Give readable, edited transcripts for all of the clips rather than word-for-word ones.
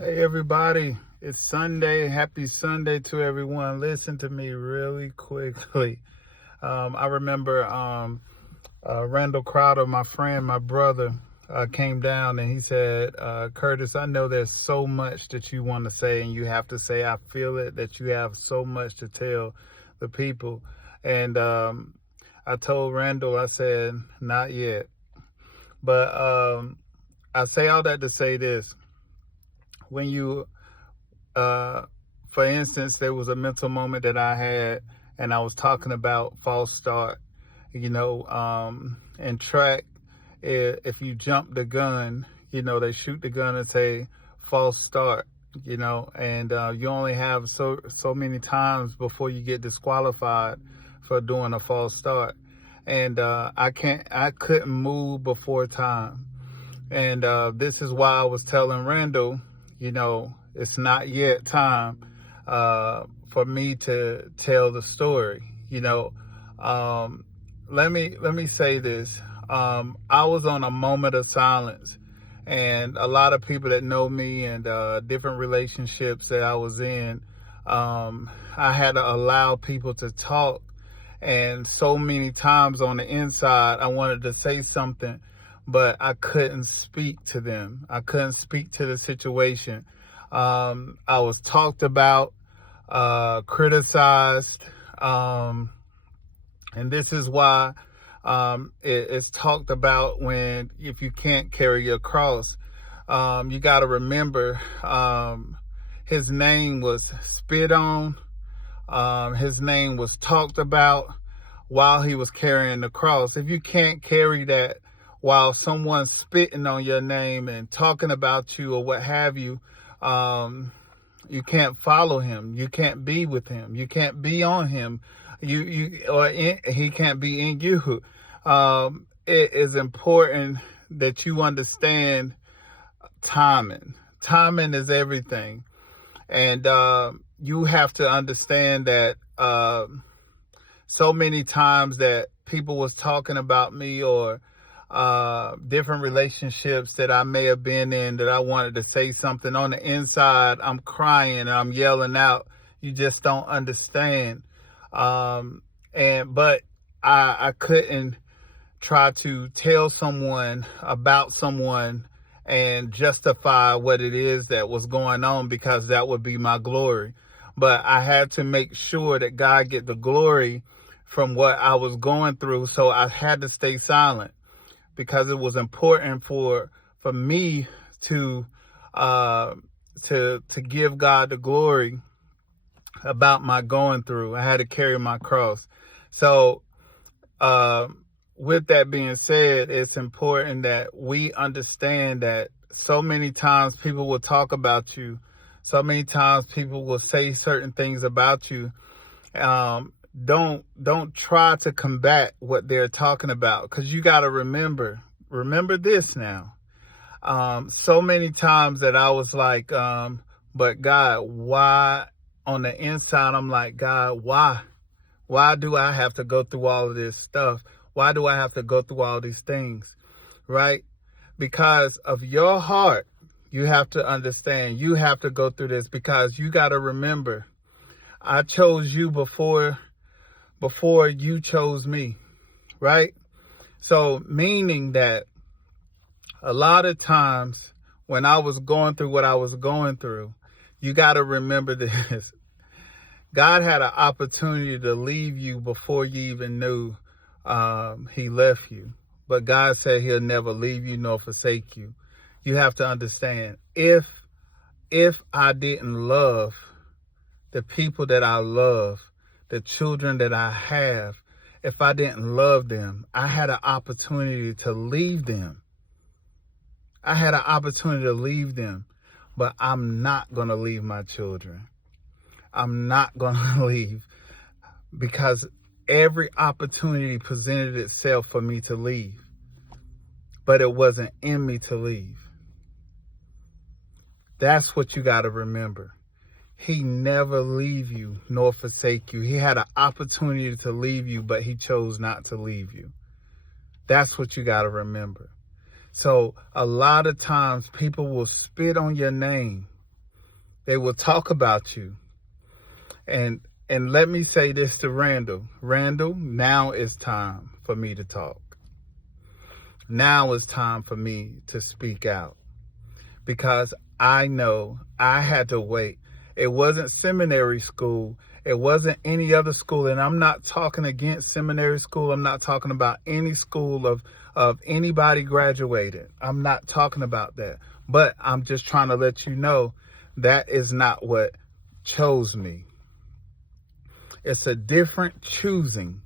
Hey everybody, it's Sunday. Happy Sunday to everyone. Listen to me really quickly. I remember Randall Crowder, my friend, my brother, came down and he said, Curtis, I know there's so much that you want to say and you have to say, I feel it, that you have so much to tell the people. And I told Randall, I said, not yet. But I say all that to say this. When you for instance, there was a mental moment that I had, and I was talking about false start. In track, if you jump the gun, they shoot the gun and say false start. And you only have so many times before you get disqualified for doing a false start. And I couldn't move before time. And this is why I was telling Randall, it's not yet time for me to tell the story. Let me say this. I was on a moment of silence, and a lot of people that know me and different relationships that I was in, I had to allow people to talk. And so many times on the inside, I wanted to say something, but I couldn't speak to them. I couldn't speak to the situation. I was talked about, criticized, and this is why it's talked about when if you can't carry your cross, you got to remember his name was spit on. His name was talked about while he was carrying the cross. If you can't carry that while someone's spitting on your name and talking about you or what have you, you can't follow him. You can't be with him. You can't be on him. He can't be in you. It is important that you understand timing. Timing is everything. And you have to understand that so many times that people was talking about me or different relationships that I may have been in that I wanted to say something. On the inside, I'm crying and I'm yelling out. You just don't understand. But I couldn't try to tell someone about someone and justify what it is that was going on, because that would be my glory. But I had to make sure that God get the glory from what I was going through. So I had to stay silent, because it was important for me to give God the glory about my going through. I had to carry my cross. So with that being said, it's important that we understand that so many times people will talk about you. So many times people will say certain things about you. Don't try to combat what they're talking about, because you got to remember this now. So many times that I was like, but God, why? On the inside, I'm like, God, why? Why do I have to go through all of this stuff? Why do I have to go through all these things? Right? Because of your heart, you have to understand. You have to go through this, because you got to remember, I chose you before you chose me. Right? So meaning that a lot of times when I was going through what I was going through, you got to remember this. God had an opportunity to leave you before you even knew he left you. But God said he'll never leave you nor forsake you. You have to understand, if I didn't love the people that I love, the children that I have, if I didn't love them, I had an opportunity to leave them. I had an opportunity to leave them, but I'm not going to leave my children. I'm not going to leave, because every opportunity presented itself for me to leave, but it wasn't in me to leave. That's what you got to remember. He never leave you nor forsake you. He had an opportunity to leave you, but he chose not to leave you. That's what you got to remember. So a lot of times people will spit on your name. They will talk about you. And let me say this to Randall. Randall, now is time for me to talk. Now is time for me to speak out. Because I know I had to wait. It wasn't seminary school. It wasn't any other school. And I'm not talking against seminary school. I'm not talking about any school of anybody graduated. I'm not talking about that. But I'm just trying to let you know that is not what chose me. It's a different choosing.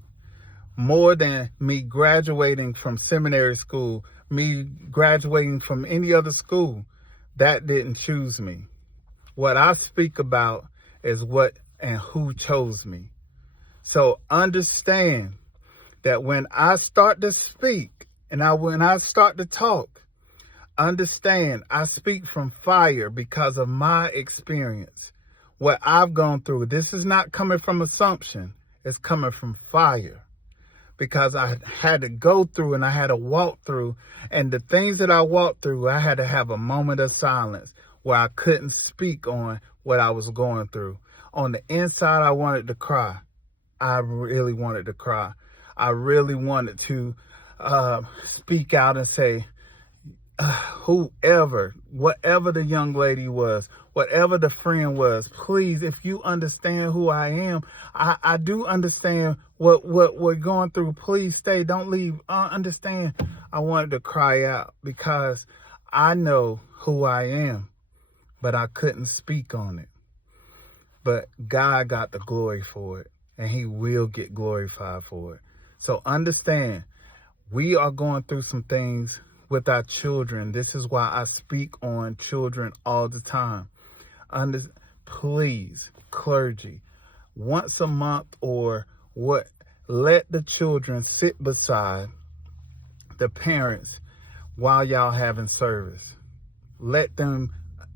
More than me graduating from seminary school, me graduating from any other school, that didn't choose me. What I speak about is what and who chose me. So understand that when I start to speak and when I start to talk, understand I speak from fire because of my experience. What I've gone through. This is not coming from assumption. It's coming from fire. Because I had to go through and I had to walk through. And the things that I walked through, I had to have a moment of silence where I couldn't speak on what I was going through. On the inside, I wanted to cry. I really wanted to cry. I really wanted to speak out and say, whoever, whatever the young lady was, whatever the friend was, please, if you understand who I am, I do understand what we're going through. Please stay, don't leave. Understand. I wanted to cry out because I know who I am, but I couldn't speak on it. But God got the glory for it, and he will get glorified for it. So understand, we are going through some things with our children. This is why I speak on children all the time. Please, clergy, once a month or what, let the children sit beside the parents while y'all having service. Let them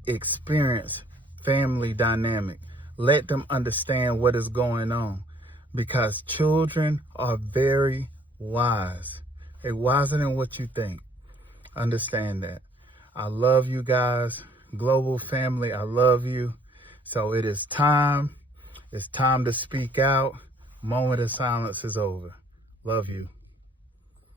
experience family dynamic. Let them understand what is going on, because children are very wise. They're wiser than what you think. Understand that. I love you guys. Global family, I love you. So it is time. It's time to speak out. Moment of silence is over. Love you.